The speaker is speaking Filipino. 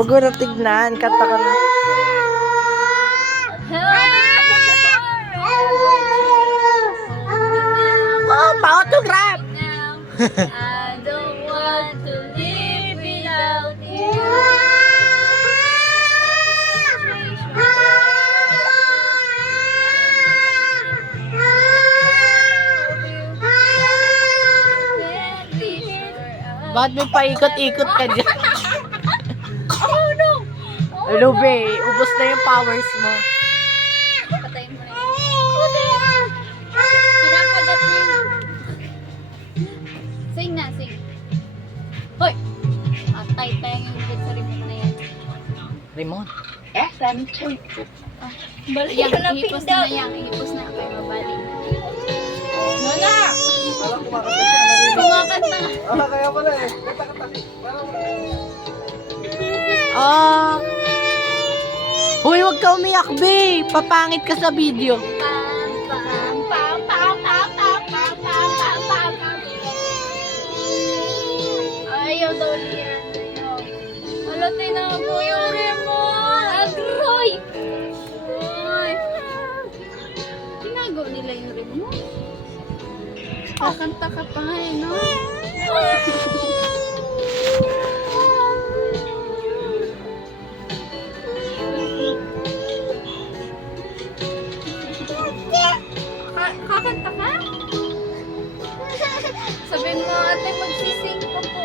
Huwag mo na tignan. Kanta ka na. Oh, pa-autograph! I don't want to live without you. Ba't may paikot-ikot ka dyan? Oh no! Hello, be. Ubus na yung powers mo. Patayin mo na yun. Pinakagat niya yun. Sing na, sing. Hoy! Atay tayong yung good sa remote na yan. Remote. Yang, ihipos na yang. Ihipos na. Kaya mabali. Nona! Parang kumakanta siya. Kumakat na. Kaya pala eh. Kata-kata. Parang... Hoy, huwag ka umiyak, be. Papangit ka sa video. Pam, pam, pam, pam, pam, pam, pam, pam, pam, pam, pam. Ayaw daw niya. Halata na po yung remote. Agroy! Ay. Tinago nila yung remote. Kakanta ka pa nga eh, no? Kakanta ka? Sabihin mo ate, magsising pa po